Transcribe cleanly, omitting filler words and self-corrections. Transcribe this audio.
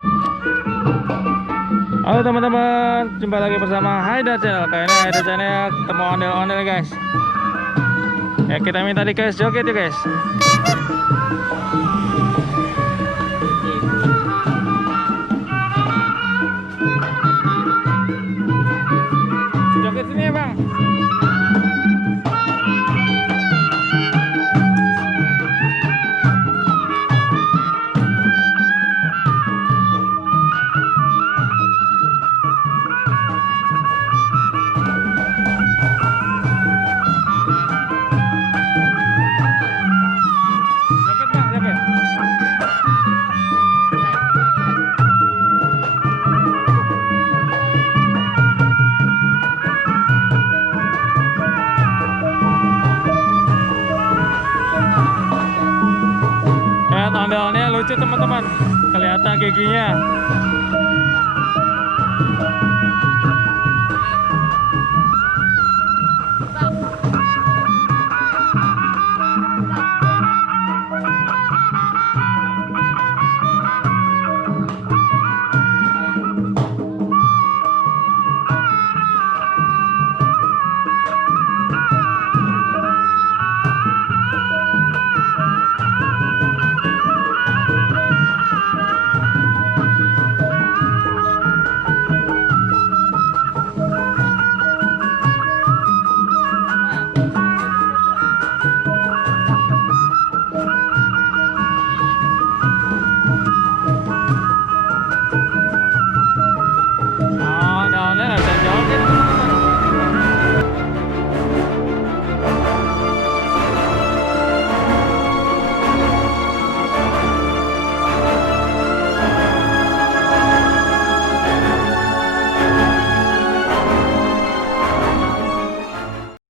Halo teman-teman, jumpa lagi bersama Haida Channel. Kali ini Haida Channel ketemu ondel-ondel guys. Ya kita minta di guys joget ya guys. Joget sini ya bang. Joget bang, joget. Lihat ondel-ondelnya lucu teman-teman, kelihatan giginya.